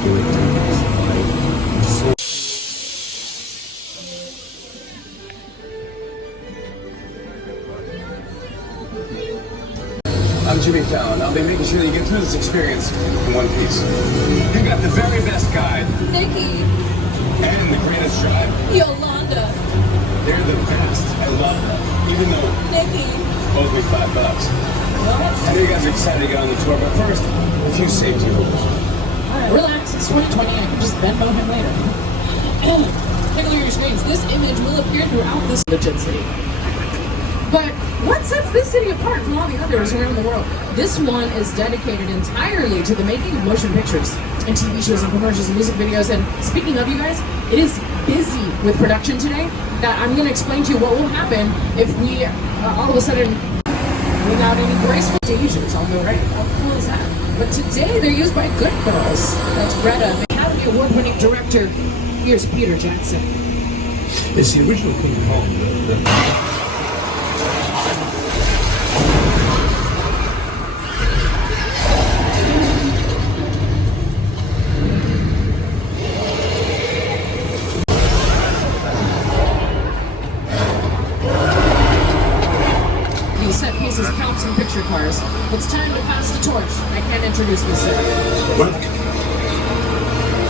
I'm Jimmy Fallon. I'll be making sure that you get through this experience in one piece. You got the very best guide. Nikki. And the greatest tribe. Yolanda. They're the best. I love them. Even though Nikki. owes me $5. I know you guys are excited to get on the tour, but first, a few safety rules. Alright, relax. It's 2020. I can just Venmo him later. Take a look at your screens. This image will appear throughout this legit city. But what sets this city apart from all the others around the world? This one is dedicated entirely to the making of motion pictures and TV shows and commercials and music videos. And speaking of, you guys, it is busy with production today. That I'm going to explain to you what will happen if we all of a sudden, without any graceful stages on the right. How cool is that? But today they're used by good girls. That's Greta, Academy Award-winning director. Here's Peter Jackson. It's the original King Kong. Set pieces, counts, and picture cars. It's time to pass the torch. I can't introduce this set. Welcome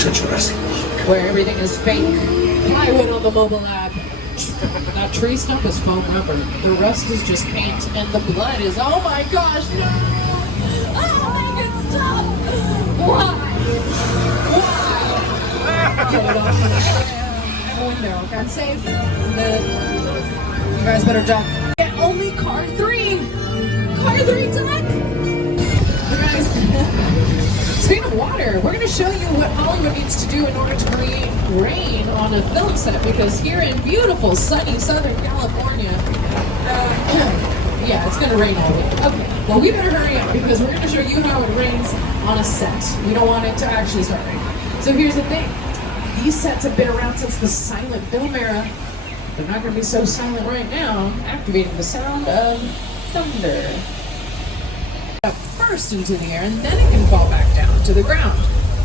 to Jurassic Park. Where everything is fake. Plywood on the mobile lab. That tree stump is foam rubber. The rest is just paint. And the blood is, oh my gosh, no! Oh, make it stop! Why? Get it off. I have a window. Okay, I'm safe. You guys better duck. Only car 3! Car 3 duck! Guys, speaking of water, we're going to show you what Hollywood needs to do in order to create rain on a film set, because here in beautiful, sunny Southern California, yeah, it's going to rain all week. Okay, well, we better hurry up, because we're going to show you how it rains on a set. We don't want it to actually start raining. So here's the thing. These sets have been around since the silent film era. They're not going to be so silent right now, activating the sound of thunder. Up first into the air, and then it can fall back down to the ground.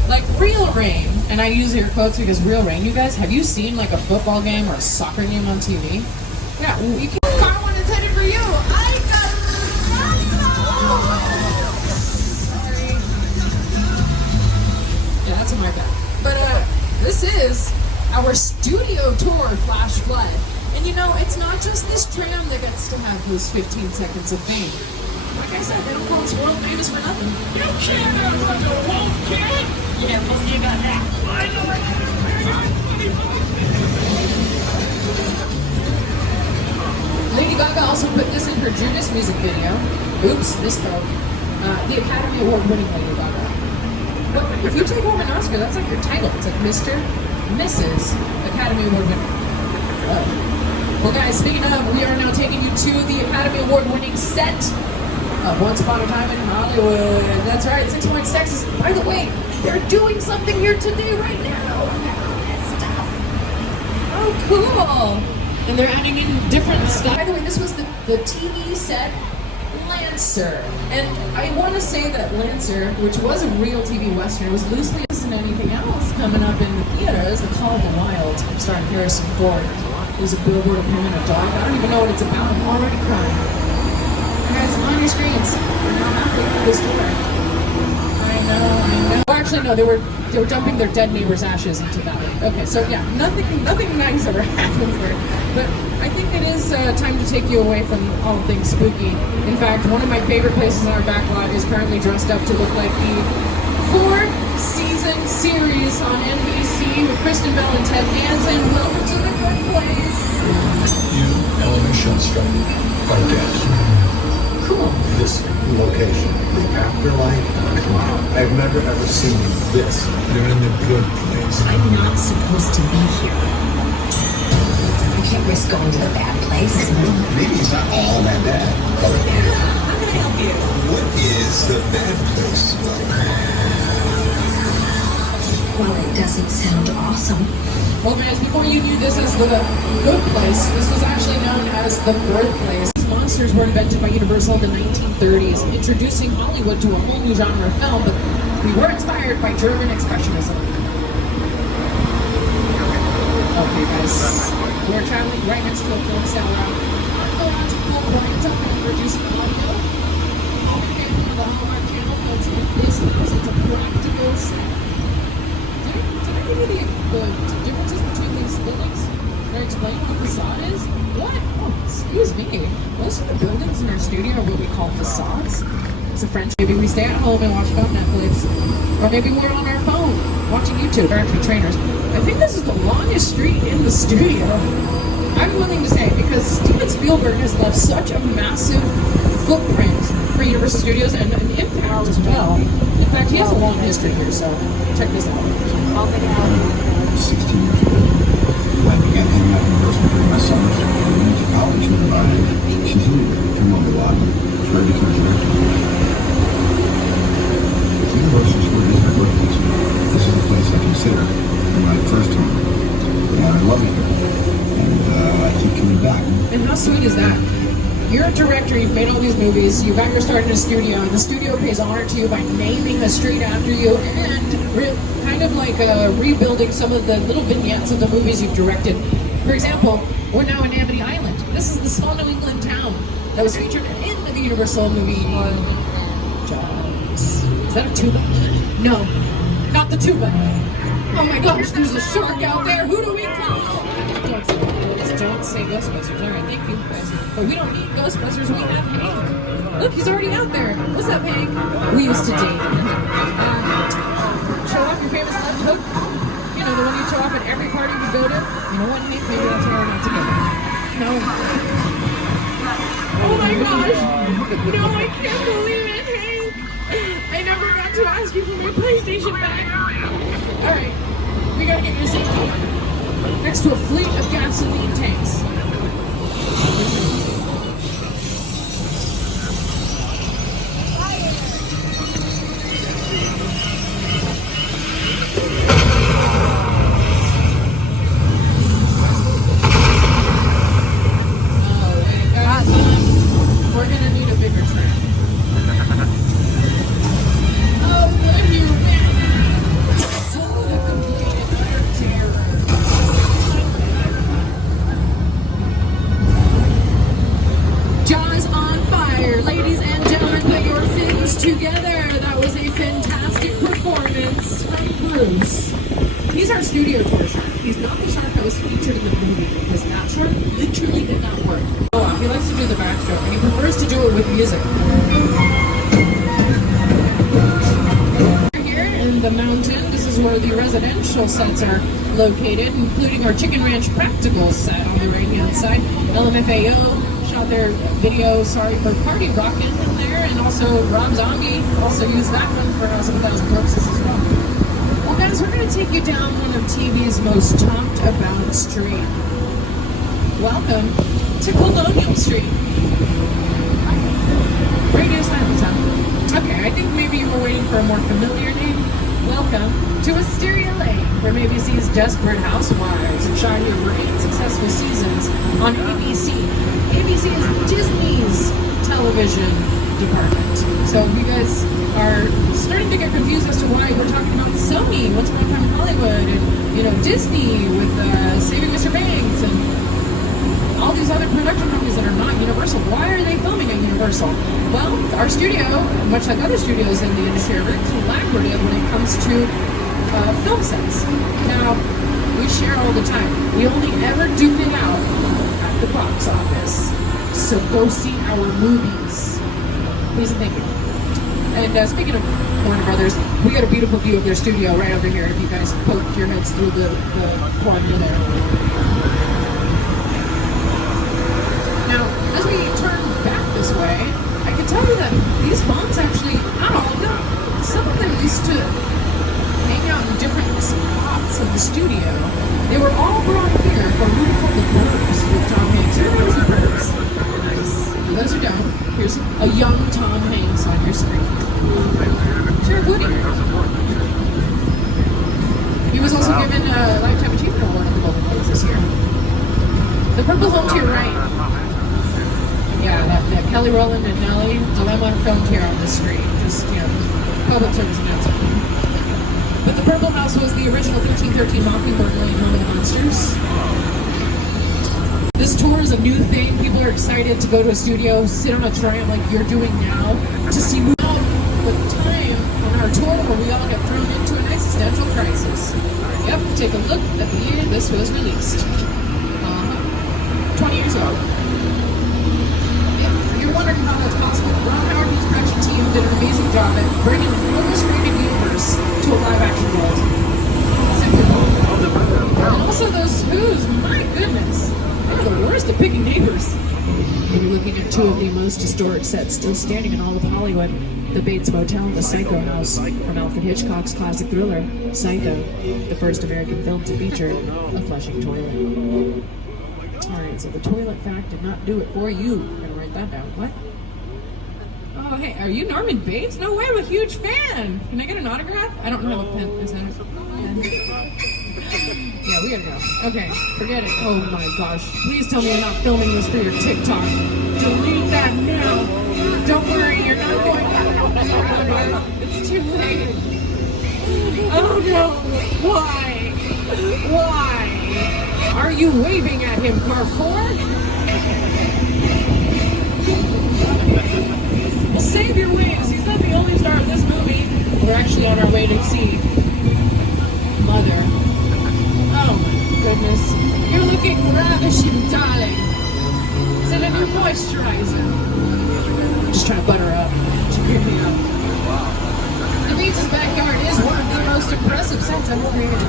Like real rain, and I use air quotes because real rain. You guys, have you seen like a football game or a soccer game on TV? Yeah, you can. Car one is headed for you. I got Sorry. Yeah, that's my bad. But this is our studio tour flash flood. And you know, it's not just this tram that gets to have those 15 seconds of fame. Like I said, they don't call us world famous for nothing. You can't have like a wolf kid! Yeah, well, you got that. Lady Gaga also put this in her Judas music video. Oops, misspoke. The Academy Award winning Lady Gaga. But if you take home an Oscar, that's like your title. It's like Mr. Mrs. Academy Award winner. Well guys, speaking of, we are now taking you to the Academy Award winning set of Once Upon a Time in Hollywood. That's right, 6 Points, Texas. By the way, they're doing something here today right now. Oh, cool. And they're adding in different stuff. By the way, this was the TV set Lancer. And I want to say that Lancer, which was a real TV Western, was loosely based on anything else coming up in the theaters. The Call of the Wild, starring Harrison Ford. There's a billboard of him and a dog. I don't even know what it's about. I'm already crying. Guys, on your screens. We're not halfway through this tour. I know. Well, actually, no. They were dumping their dead neighbor's ashes into that. Okay, so yeah, nothing nice ever happens there. But I think it is time to take you away from all things spooky. In fact, one of my favorite places in our back lot is currently dressed up to look like the 4-season series on NBC with Kristen Bell and Ted Danson. Welcome to the good place. You, Eleanor Shunstrom, are dead. Cool. This location, the afterlife, I've never ever seen this. You're in the good place. I'm not supposed to be here. I can't risk going to the bad place. Maybe it's not all that bad. How can I help you? What is the bad place? Well, it doesn't sound awesome. Well, guys, before you knew this as the good place, this was actually known as the birthplace. These monsters were invented by Universal in the 1930s, introducing Hollywood to a whole new genre of film, but We were inspired by German expressionism. Okay, guys, we're traveling right next to a film cell route. Archaeological points up and producing audio. Again, for the Hallmark channel, folks, this is a practical set. Did I give you the differences between these buildings? Did I explain what a facade is? What? Oh, excuse me. Most of the buildings in our studio are what we call facades. It's a French. Maybe we stay at home and watch it on Netflix. Or maybe we're on our phone watching YouTube. They're actually trainers. I think this is the longest street in the studio. I'm willing to say, because Steven Spielberg has left such a massive footprint for Universal Studios and an impact as well. In fact, he has a long history here, so check this out. 16 years old. I began hanging out in Universal during my summers. I went to college nearby. She came over a lot. Tried to become a director. Universal Studios is my birthplace. This is the place I consider my first home. And I love it here. And I keep coming back. And how sweet is that? You're a director, you've made all these movies, you got your start in a studio, and the studio pays honor to you by naming a street after you, and kind of like rebuilding some of the little vignettes of the movies you've directed. For example, we're now in Amity Island. This is the small New England town that was featured in the Universal movie Jaws. Is that a tuba? No, not the tuba. Oh my gosh, there's a shark out there. Who do we call? Don't say Ghostbusters. All right, thank you, guys. But we don't need Ghostbusters. We have Hank. Look, he's already out there. What's up, Hank? We used to date. Show off your famous left hook. You know, the one you show off at every party you go to. You know what, Hank? Maybe that's where we're not together. No. Oh my gosh. No, I can't believe it, Hank. I never got to ask you for my PlayStation back. All right, we gotta get your seat next to a fleet of gasoline tanks. We're gonna need a bigger train. Oh, what you Jaws on fire. Ladies and gentlemen, put your fins together. That was a fantastic performance from Bruce. He's our studio tour shark. He's not the shark that was featured in the movie because that shark literally did not work. Oh, he likes to do the backstroke and he prefers to do it with music. Here in the mountain, this is where the residential sets are located, including our Chicken Ranch practical set on the right hand side. LMFAO shot their video, sorry for party rockin' in there, and also Rob Zombie also used that one for House of a Thousand Corpses as well. Well guys, we're going to take you down one of TV's most talked about street. Welcome to Colonial Street. Radio silence, huh? Okay, I think maybe you were waiting for a more familiar name. Welcome to Wisteria Lane, where maybe sees Desperate Housewives and shot here for 8 successful seasons on ABC. ABC is Disney's television department. So if you guys are starting to get confused as to why we're talking about Sony, Once Upon a Time in Hollywood, and you know Disney with Saving Mr. Banks and all these other production companies that are not Universal, why are they filming at Universal? Well, our studio, much like other studios in the industry, are very collaborative when it comes to film sets. Now, we share all the time. We only ever duke it out at the box office. So go see our movies. Please and thank you. And speaking of Warner Brothers, we got a beautiful view of their studio right over here if you guys poke your heads through the corner there. Now, as we turn back this way, I can tell you that these moms actually, not all of them, some of them used to hang out in different spots of the studio. They were all brought here for a movie called The Burbs with Tom Hanks. Everybody knows The Burbs. Nice. For those who don't, here's a young Tom Hanks on your screen. Sure, Woody. He was also given a Lifetime Achievement Award at the Golden Globes this year. The purple home to your right. Yeah, that Kelly Rowland and Nelly dilemma filmed here on the screen. Just, you know, public service announcement. But the Purple House was the original 1313 Mockingbird Lane home of the monsters. This tour is a new thing. People are excited to go to a studio, sit on a tram like you're doing now, to see movies. The time on our tour where we all get thrown into an existential crisis. Yep, take a look at the year this was released. 20 years ago. If you're wondering how that's possible, Ron Howard and his production team did an amazing job at bringing the illustrated universe to a live-action world. Simply put. And also those Who's, my goodness, they're the worst at picking neighbors. You're looking at two of the most historic sets still standing in all of Hollywood. The Bates Motel and the Psycho House from Alfred Hitchcock's classic thriller, Psycho, the first American film to feature a flushing toilet. Alright, so the toilet fact did not do it for you. I'm gonna write that down. What? Oh, hey, are you Norman Bates? No way, I'm a huge fan! Can I get an autograph? I don't have a pen. Is that a pen? Yeah, we gotta go. Okay, forget it. Oh my gosh. Please tell me you're not filming this for your TikTok. Delete that now. Don't worry, you're not going to. It's too late. Oh no. Why? Why? Are you waving at him, Carrefour? Well, save your waves. He's not the only star of this movie. We're actually on our way to see Mother. Oh my goodness. You're looking ravishing, darling. Is it a new moisturizer? Just trying to butter up. Cheer me up. The Bates' backyard is one of the most impressive sets I've ever created.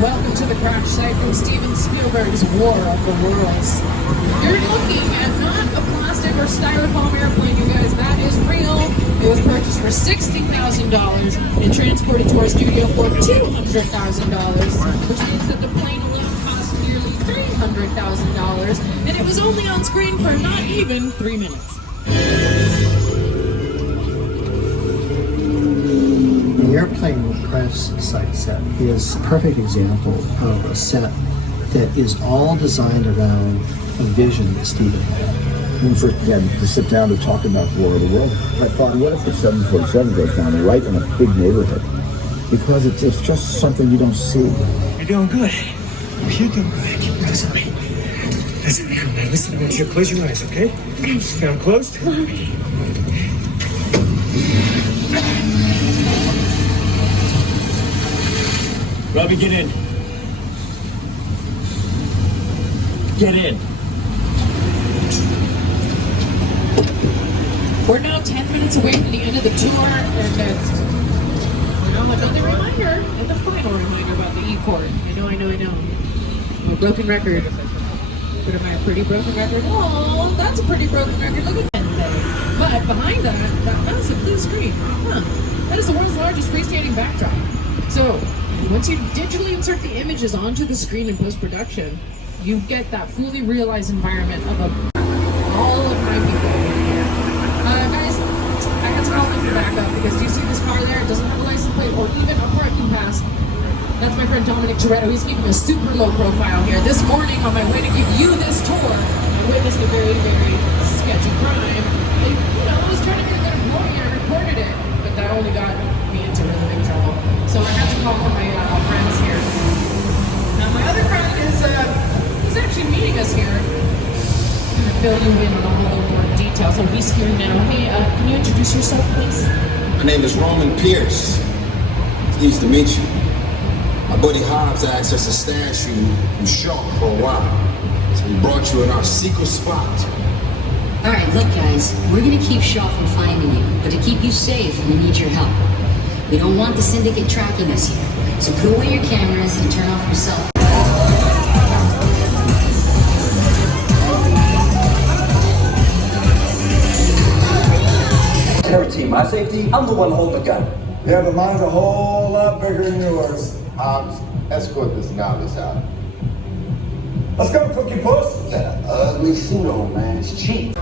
Welcome to the crash site from Steven Spielberg's War of the Worlds. You're looking at not a plastic or styrofoam airplane, you guys. That is real. It was purchased for $60,000 and transported to our studio for $200,000, which means that the plane alone cost nearly $300,000, and it was only on screen for not even 3 minutes. The airplane press site set is a perfect example of a set that is all designed around a vision that Stephen had. When we first began to sit down to talk about War of the World, I thought, what if the 747 goes down right in a big neighborhood? Because it's just something you don't see. You're doing good. You're doing good. Listen to me. Listen to me. Now listen to me. Just close your eyes, okay? Now I'm closed. Robbie, get in. Get in. We're now 10 minutes away from the end of the tour, and now another reminder, and the final reminder about the E-Court. I know. I'm a broken record. But am I a pretty broken record? Oh, that's a pretty broken record. Look at that. But behind that massive blue screen, that is the world's largest freestanding backdrop. So, once you digitally insert the images onto the screen in post-production, you get that fully realized environment of all of my people. Guys, I had to call in for backup because do you see this car there? It doesn't have a license plate or even a parking pass. That's my friend Dominic Toretto. He's keeping a super low profile here. This morning, on my way to give you this tour, I witnessed a very, very sketchy crime. And, I was trying to be a good employee. I reported it, but that only got me into really big trouble. So I had to call for my friends here. Now, my other friend is actually meeting us here. I'm going to fill you in on a little more details. So he's here now. Hey, can you introduce yourself, please? My name is Roman Pierce. Pleased to meet you. My buddy Hobbs asked us to stash you from Shaw for a while. So we brought you in our secret spot. All right, look, guys, we're gonna keep Shaw from finding you, but to keep you safe, we need your help. We don't want the syndicate tracking us here, so put away your cameras and turn off your cell phone. Her team, my safety, I'm the one holding the gun. Yeah, but mine's a whole lot bigger than yours. Hobbs, escort this novice out. Let's go, Cookie Puss. That ugly suit on, man. It's cheap.